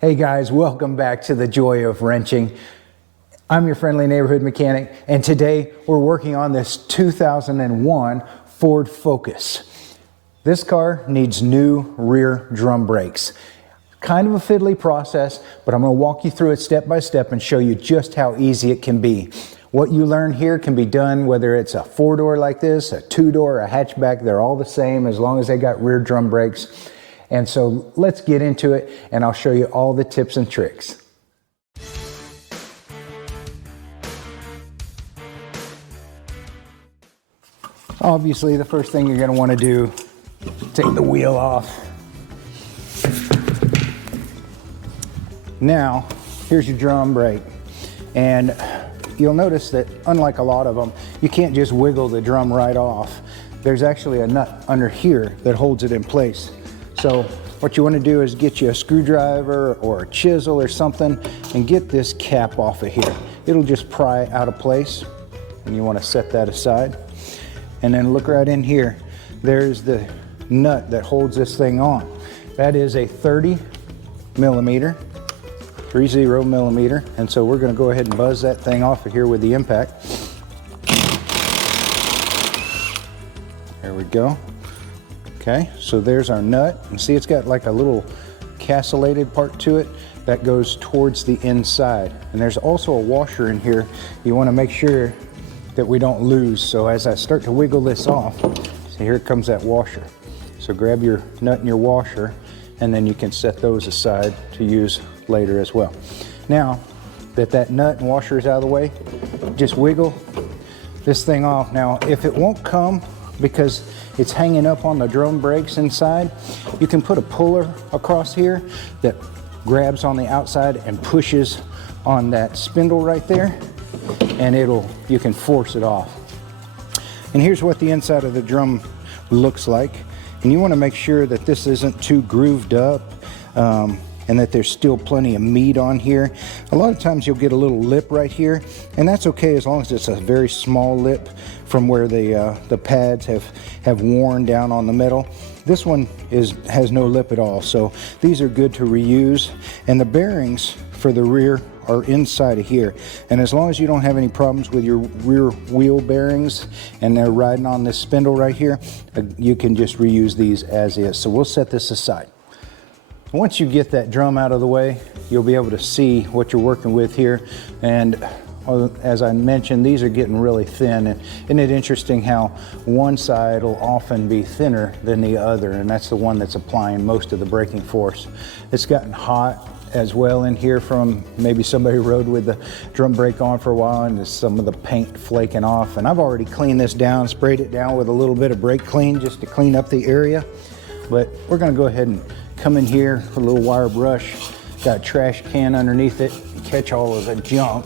Hey guys, welcome back to the Joy of Wrenching. I'm your friendly neighborhood mechanic, and today we're working on this 2001 Ford Focus. This car needs new rear drum brakes. Kind of a fiddly process, but I'm going to walk you through it step by step and show you just how easy it can be. What you learn here can be done whether it's a four-door like this, a two-door, a hatchback. They're all the same as long as they got rear drum brakes. And so let's get into it, and I'll show you all the tips and tricks. Obviously, the first thing you're going to want to do, take the wheel off. Now, here's your drum brake. And you'll notice that unlike a lot of them, you can't just wiggle the drum right off. There's actually a nut under here that holds it in place. So what you want to do is get you a screwdriver or a chisel or something and get this cap off of here. It'll just pry out of place, and you want to set that aside. And then look right in here. There's the nut that holds this thing on. That is a 30 millimeter. And so we're going to go ahead and buzz that thing off of here with the impact. There we go. Okay, so there's our nut, and see it's got like a little castellated part to it that goes towards the inside. And there's also a washer in here you want to make sure that we don't lose. So as I start to wiggle this off, see, here comes that washer. So grab your nut and your washer, and then you can set those aside to use later as well. Now that that nut and washer is out of the way, just wiggle this thing off. Now if it won't come because it's hanging up on the drum brakes inside, you can put a puller across here that grabs on the outside and pushes on that spindle right there, and you can force it off. And here's what the inside of the drum looks like. And you want to make sure that this isn't too grooved up, and that there's still plenty of meat on here. A lot of times you'll get a little lip right here, and that's okay as long as it's a very small lip from where the pads have worn down on the metal. This one has no lip at all, so these are good to reuse. And the bearings for the rear are inside of here, and as long as you don't have any problems with your rear wheel bearings and they're riding on this spindle right here, you can just reuse these as is. So we'll set this aside. Once you get that drum out of the way, you'll be able to see what you're working with here. And as I mentioned, these are getting really thin. And isn't it interesting how one side will often be thinner than the other, and that's the one that's applying most of the braking force. It's gotten hot as well in here from maybe somebody rode with the drum brake on for a while, and there's some of the paint flaking off. And I've already cleaned this down, sprayed it down with a little bit of brake clean just to clean up the area. But we're gonna go ahead and come in here with a little wire brush, got a trash can underneath it, catch all of the junk,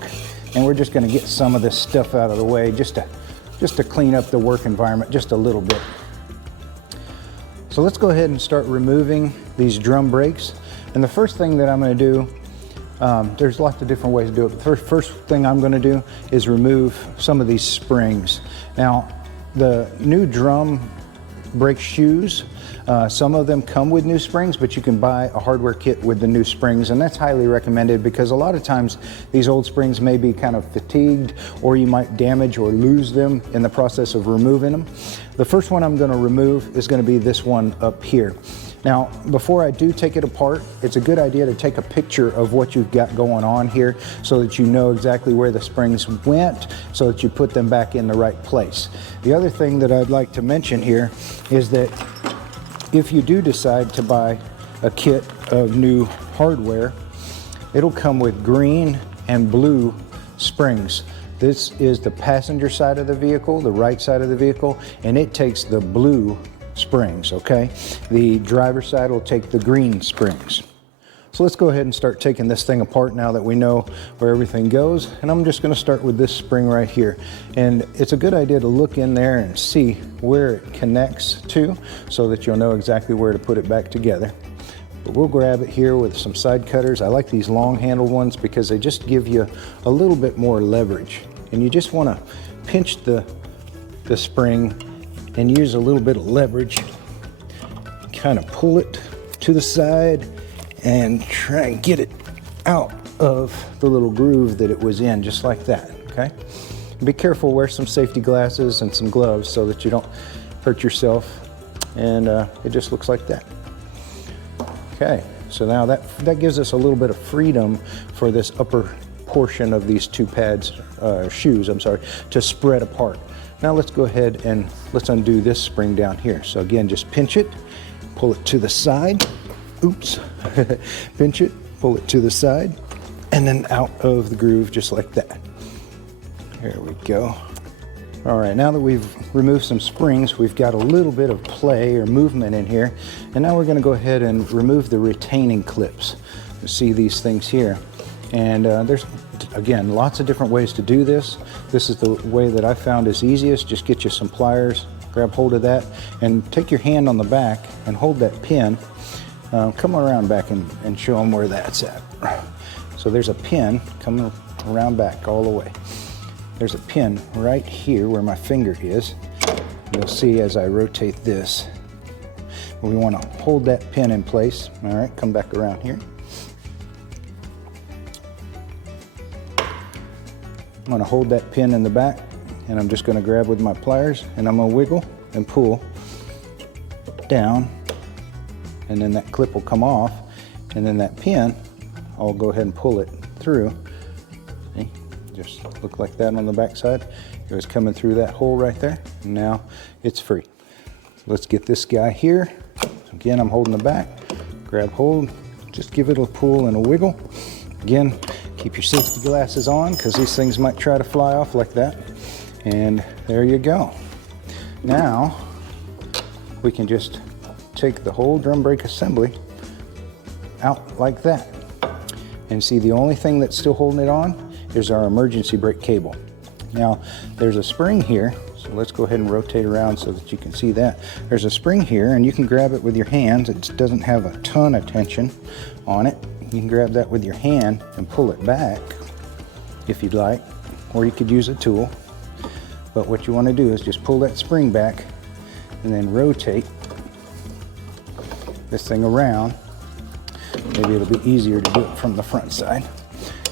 and we're just going to get some of this stuff out of the way just to clean up the work environment just a little bit. So let's go ahead and start removing these drum brakes. And the first thing that I'm going to do, there's lots of different ways to do it. The first thing I'm going to do is remove some of these springs. Now, the new drum brake shoes, some of them come with new springs, but you can buy a hardware kit with the new springs, and that's highly recommended because a lot of times these old springs may be kind of fatigued, or you might damage or lose them in the process of removing them. The first one I'm going to remove is going to be this one up here. Now, before I do take it apart, it's a good idea to take a picture of what you've got going on here so that you know exactly where the springs went, so that you put them back in the right place. The other thing that I'd like to mention here is that if you do decide to buy a kit of new hardware, it'll come with green and blue springs. This is the passenger side of the vehicle, the right side of the vehicle, and it takes the blue springs, okay? The driver's side will take the green springs. So let's go ahead and start taking this thing apart now that we know where everything goes. And I'm just going to start with this spring right here. And it's a good idea to look in there and see where it connects to so that you'll know exactly where to put it back together. But we'll grab it here with some side cutters. I like these long handled ones because they just give you a little bit more leverage. And you just want to pinch the spring and use a little bit of leverage. Kind of pull it to the side and try and get it out of the little groove that it was in, just like that, okay? Be careful, wear some safety glasses and some gloves so that you don't hurt yourself, and it just looks like that. Okay, so now that gives us a little bit of freedom for this upper portion of these two pads, shoes, I'm sorry, to spread apart. Now let's go ahead and let's undo this spring down here. So again, just pinch it, pull it to the side, oops, pinch it, pull it to the side, and then out of the groove just like that. There we go. All right, now that we've removed some springs, we've got a little bit of play or movement in here, and now we're going to go ahead and remove the retaining clips. You see these things here, and there's, again, lots of different ways to do this. This is the way that I found is easiest. Just get you some pliers, grab hold of that, and take your hand on the back and hold that pin. Come around back and show them where that's at. So there's a pin coming around back all the way. There's a pin right here where my finger is. You'll see as I rotate this, we want to hold that pin in place. All right, come back around here. I'm going to hold that pin in the back, and I'm just going to grab with my pliers, and I'm going to wiggle and pull down, and then that clip will come off, and then that pin, I'll go ahead and pull it through. See? Just look like that on the back side. It was coming through that hole right there, and now it's free. Let's get this guy here. Again, I'm holding the back, grab hold, just give it a pull and a wiggle. Again, keep your safety glasses on because these things might try to fly off like that. And there you go. Now, we can just take the whole drum brake assembly out like that. And see, the only thing that's still holding it on is our emergency brake cable. Now, there's a spring here, so let's go ahead and rotate around so that you can see that. There's a spring here, and you can grab it with your hands. It doesn't have a ton of tension on it. You can grab that with your hand and pull it back if you'd like, or you could use a tool. But what you want to do is just pull that spring back and then rotate this thing around. Maybe it'll be easier to do it from the front side.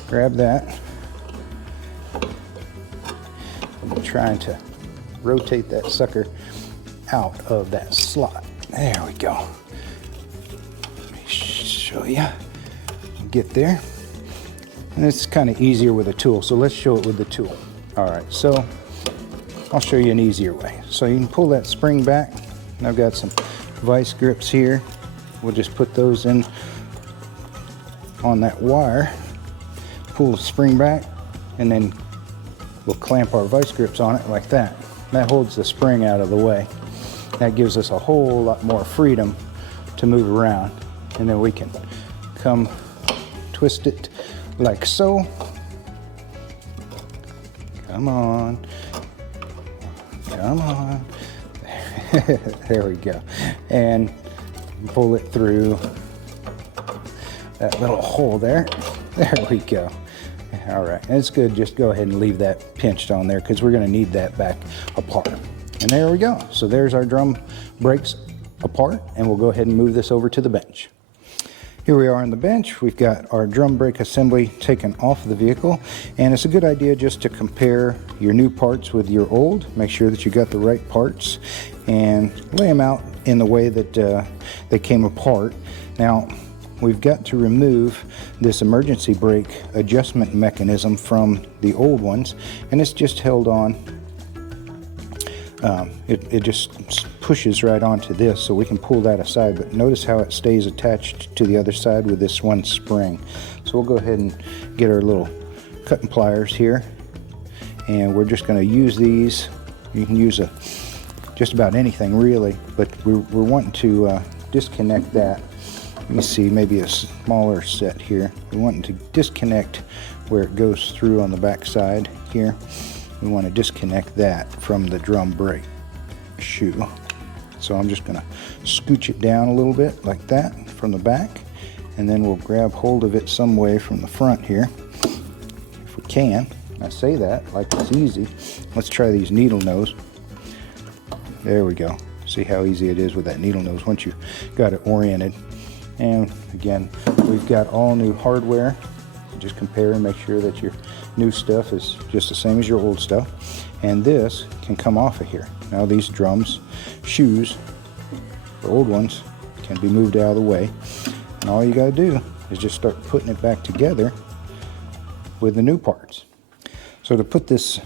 Grab that. I'm trying to rotate that sucker out of that slot. There we go. Let me show you. Get there. And it's kind of easier with a tool, so let's show it with the tool. All right, so I'll show you an easier way. So you can pull that spring back, and I've got some vice grips here. We'll just put those in on that wire, pull the spring back, and then we'll clamp our vice grips on it like that. That holds the spring out of the way. That gives us a whole lot more freedom to move around, and then we can come twist it like so. Come on. Come on. There we go. And pull it through that little hole there. There we go. All right, and it's good. Just go ahead and leave that pinched on there because we're going to need that back apart. And there we go. So there's our drum brakes apart, and we'll go ahead and move this over to the bench. Here we are on the bench. We've got our drum brake assembly taken off the vehicle, and it's a good idea just to compare your new parts with your old. Make sure that you got the right parts and lay them out in the way that they came apart. Now, we've got to remove this emergency brake adjustment mechanism from the old ones, and it's just held on. It just pushes right onto this, so we can pull that aside, but notice how it stays attached to the other side with this one spring. So we'll go ahead and get our little cutting pliers here, and we're just going to use these. You can use just about anything really, but we're wanting to disconnect that. Let me see, maybe a smaller set here. We want to disconnect where it goes through on the back side here. We want to disconnect that from the drum brake shoe. So I'm just going to scooch it down a little bit like that from the back, and then we'll grab hold of it some way from the front here, if we can. I say that like it's easy. Let's try these needle nose. There we go. See how easy it is with that needle nose once you got it oriented. And again, we've got all new hardware. Just compare and make sure that your new stuff is just the same as your old stuff. And this can come off of here. Now these drums, shoes, the old ones, can be moved out of the way. And all you gotta do is just start putting it back together with the new parts. So to put this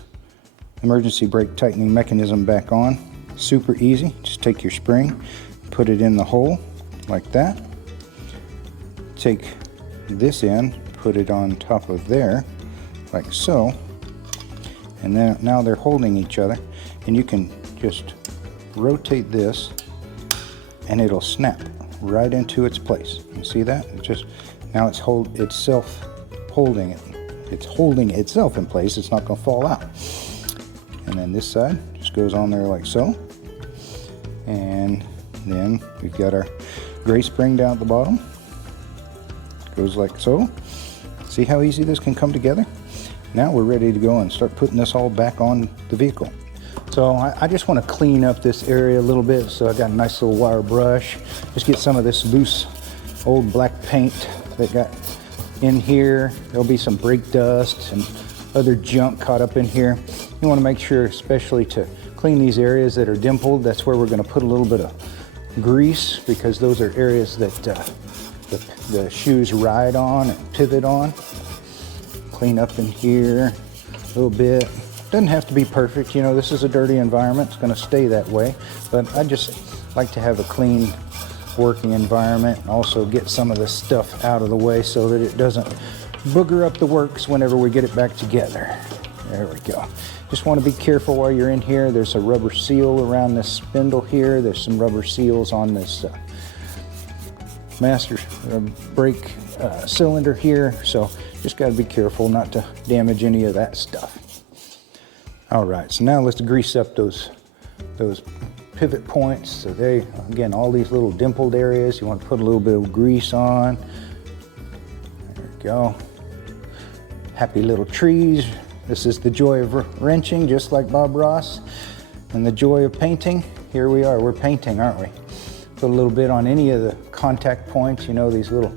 emergency brake tightening mechanism back on, super easy. Just take your spring, put it in the hole like that. Take this end, put it on top of there like so. And then now they're holding each other, and you can just rotate this and it'll snap right into its place. You see that? It just now it's holding it. It's holding itself in place. It's not going to fall out. And then this side just goes on there like so. And then we've got our gray spring down at the bottom. Goes like so. See how easy this can come together? Now we're ready to go and start putting this all back on the vehicle. So I just want to clean up this area a little bit. So I got a nice little wire brush. Just get some of this loose old black paint that got in here. There'll be some brake dust and other junk caught up in here. You want to make sure, especially to clean these areas that are dimpled, that's where we're going to put a little bit of grease, because those are areas that the shoes ride on and pivot on. Clean up in here a little bit. Doesn't have to be perfect, you know, this is a dirty environment, it's going to stay that way, but I just like to have a clean working environment and also get some of this stuff out of the way so that it doesn't booger up the works whenever we get it back together. There we go. Just want to be careful while you're in here. There's a rubber seal around this spindle here. There's some rubber seals on this master brake cylinder here, so just got to be careful not to damage any of that stuff. All right, so now let's grease up those pivot points. So they, again, all these little dimpled areas, you want to put a little bit of grease on. There we go. Happy little trees. This is the joy of wrenching, just like Bob Ross, and the joy of painting. Here we are, we're painting, aren't we? Put a little bit on any of the contact points, you know, these little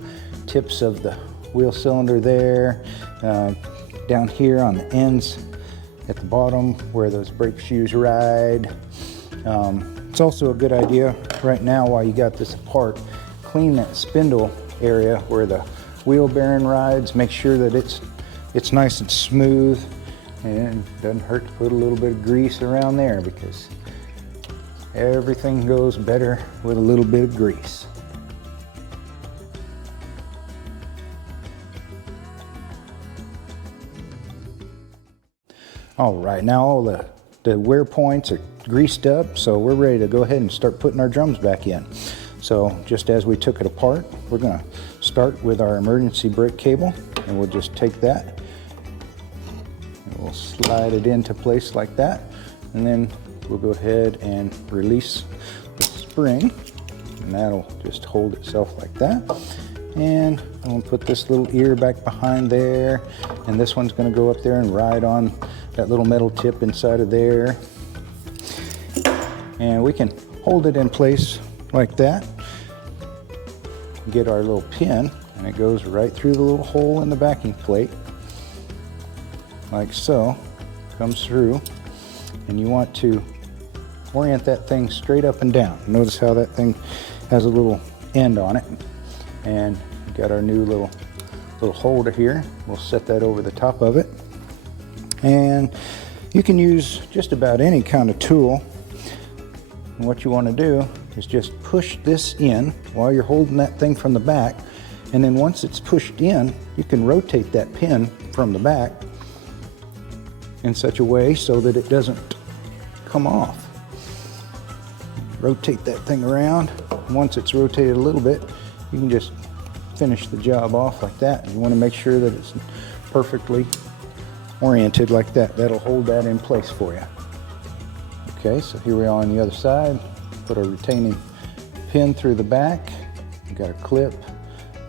tips of the wheel cylinder there, down here on the ends at the bottom where those brake shoes ride. It's also a good idea right now, while you got this apart, clean that spindle area where the wheel bearing rides. Make sure that it's nice and smooth, and it doesn't hurt to put a little bit of grease around there, because everything goes better with a little bit of grease. All right, now all the wear points are greased up, so we're ready to go ahead and start putting our drums back in. So just as we took it apart, we're going to start with our emergency brake cable, and we'll just take that and we'll slide it into place like that, and then we'll go ahead and release the spring, and that'll just hold itself like that. And I'm going to put this little ear back behind there, and this one's going to go up there and ride on that little metal tip inside of there. And we can hold it in place like that. Get our little pin, and it goes right through the little hole in the backing plate, like so. Comes through, and you want to orient that thing straight up and down. Notice how that thing has a little end on it. And we've got our new little holder here. We'll set that over the top of it. And you can use just about any kind of tool. And what you want to do is just push this in while you're holding that thing from the back. And then once it's pushed in, you can rotate that pin from the back in such a way so that it doesn't come off. Rotate that thing around. Once it's rotated a little bit, you can just finish the job off like that. You want to make sure that it's perfectly oriented like that. That'll hold that in place for you. Okay, so here we are on the other side. Put our retaining pin through the back. We've got a clip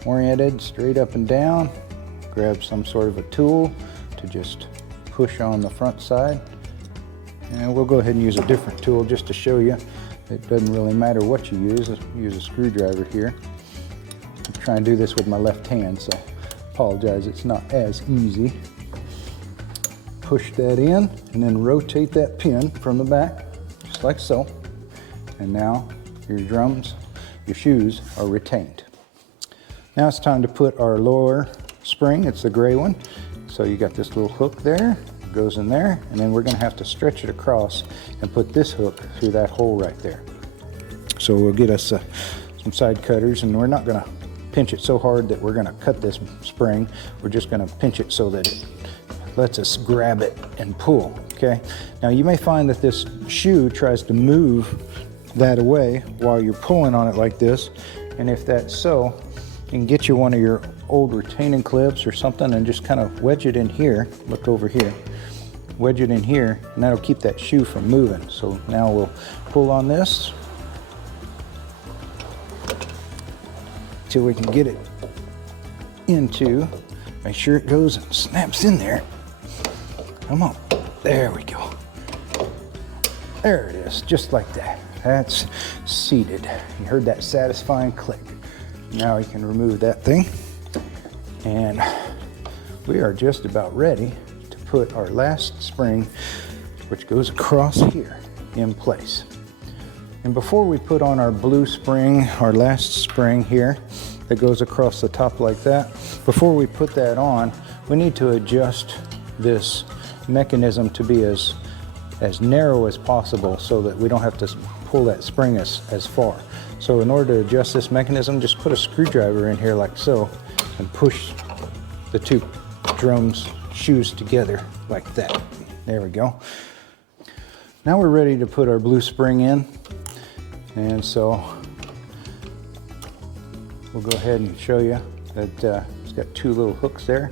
oriented straight up and down. Grab some sort of a tool to just push on the front side. And we'll go ahead and use a different tool just to show you. It doesn't really matter what you use. Use a screwdriver here. try and do this with my left hand, so apologize, it's not as easy. Push that in and then rotate that pin from the back, just like so. And now your shoes are retained. Now it's time to put our lower spring, it's the gray one. So you got this little hook there, goes in there, and then we're gonna have to stretch it across and put this hook through that hole right there. So we'll get us some side cutters, and we're not gonna pinch it so hard that we're gonna cut this spring. We're just gonna pinch it so that it lets us grab it and pull, okay? Now you may find that this shoe tries to move that away while you're pulling on it like this, and if that's so, you can get you one of your old retaining clips or something and just kind of wedge it in here. Look over here, wedge it in here, and that'll keep that shoe from moving. So now we'll pull on this till we can get it into, make sure it goes and snaps in there. Come on, there we go. There it is, just like that. That's seated. You heard that satisfying click. Now you can remove that thing. And we are just about ready to put our last spring, which goes across here, in place. And before we put on our blue spring, our last spring here, that goes across the top like that, before we put that on, we need to adjust this mechanism to be as narrow as possible so that we don't have to pull that spring as far. So in order to adjust this mechanism, just put a screwdriver in here like so and push the two shoes together like that. There we go. Now we're ready to put our blue spring in, and so we'll go ahead and show you that it's got two little hooks there.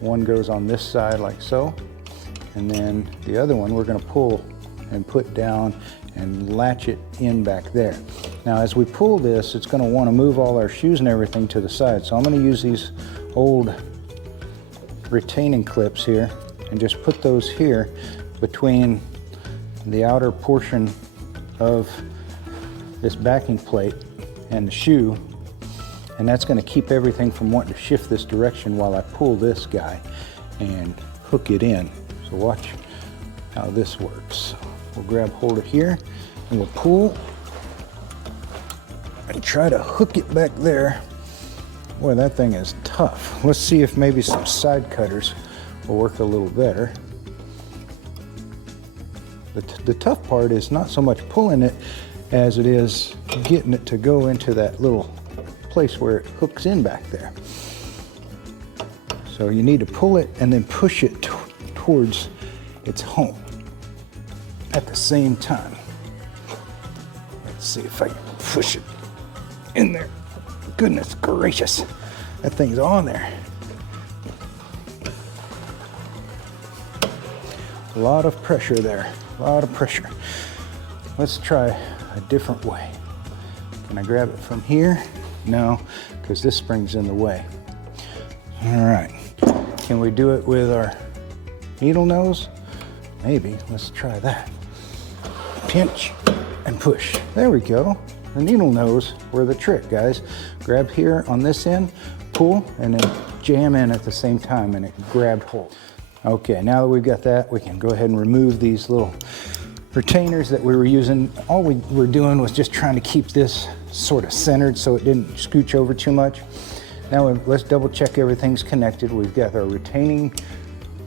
One goes on this side like so, and then the other one we're going to pull and put down and latch it in back there. Now as we pull this, it's going to want to move all our shoes and everything to the side. So I'm going to use these old retaining clips here and just put those here between the outer portion of this backing plate and the shoe, and that's going to keep everything from wanting to shift this direction while I pull this guy and hook it in. So watch how this works. We'll grab hold of here and we'll pull and try to hook it back there. Boy, that thing is tough. Let's see if maybe some side cutters will work a little better. The tough part is not so much pulling it as it is getting it to go into that little place where it hooks in back there. So you need to pull it and then push it towards its home at the same time. Let's see if I can push it in there. Goodness gracious, that thing's on there. A lot of pressure there, a lot of pressure. Let's try a different way. Can I grab it from here? No, because this spring's in the way. All right, can we do it with our needle nose? Maybe, let's try that. Pinch and push, there we go. The needle nose were the trick, guys. Grab here on this end, pull, and then jam in at the same time, and it grabbed hold. Okay, now that we've got that, we can go ahead and remove these little retainers that we were using. All we were doing was just trying to keep this sort of centered so it didn't scooch over too much. Now let's double check everything's connected. We've got our retaining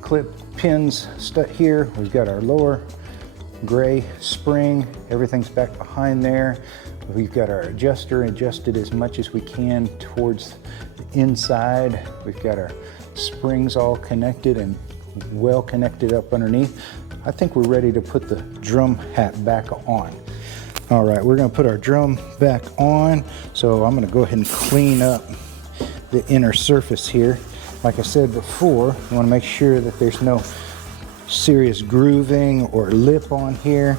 clip pins stuck here. We've got our lower gray spring. Everything's back behind there. We've got our adjuster adjusted as much as we can towards the inside. We've got our springs all connected and well connected up underneath. I think we're ready to put the drum hat back on. All right, we're gonna put our drum back on. So I'm gonna go ahead and clean up the inner surface here. Like I said before, you wanna make sure that there's no serious grooving or lip on here.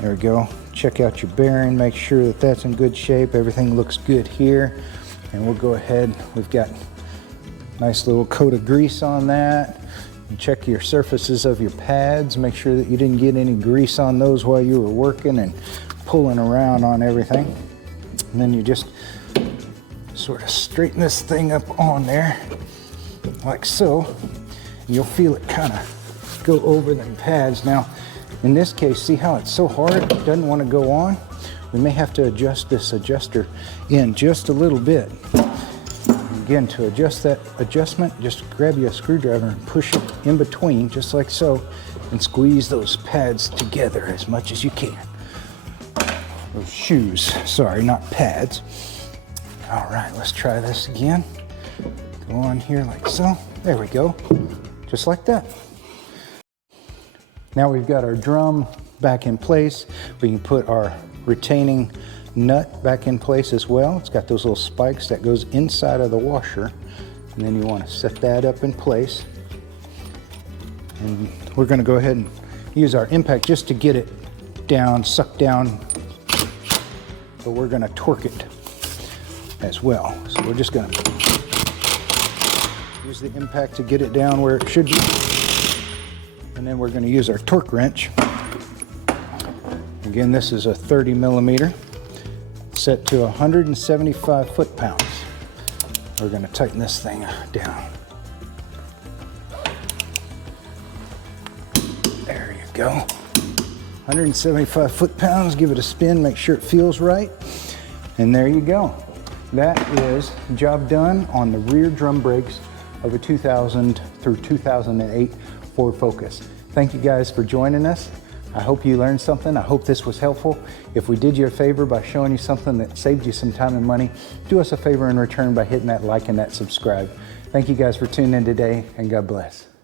There we go. Check out your bearing, make sure that that's in good shape. Everything looks good here. And we'll go ahead, we've got a nice little coat of grease on that. And check your surfaces of your pads, make sure that you didn't get any grease on those while you were working and pulling around on everything. And then you just sort of straighten this thing up on there, like so. And you'll feel it kind of go over them pads. Now, in this case, see how it's so hard? It doesn't want to go on. We may have to adjust this adjuster in just a little bit. Again, to adjust that adjustment, just grab you a screwdriver and push it in between, just like so, and squeeze those pads together as much as you can. Those shoes, sorry, not pads. All right, let's try this again. Go on here like so. There we go, just like that. Now we've got our drum back in place. We can put our retaining nut back in place as well. It's got those little spikes that goes inside of the washer, and then you want to set that up in place. And we're going to go ahead and use our impact just to get it down, suck down. So we're going to torque it as well. So we're just going to use the impact to get it down where it should be. And then we're going to use our torque wrench. Again, this is a 30 millimeter. Set to 175 foot-pounds. We're going to tighten this thing down. There you go. 175 foot-pounds. Give it a spin, make sure it feels right. And there you go. That is job done on the rear drum brakes of a 2000 through 2008 Ford Focus. Thank you guys for joining us. I hope you learned something. I hope this was helpful. If we did you a favor by showing you something that saved you some time and money, do us a favor in return by hitting that like and that subscribe. Thank you guys for tuning in today, and God bless.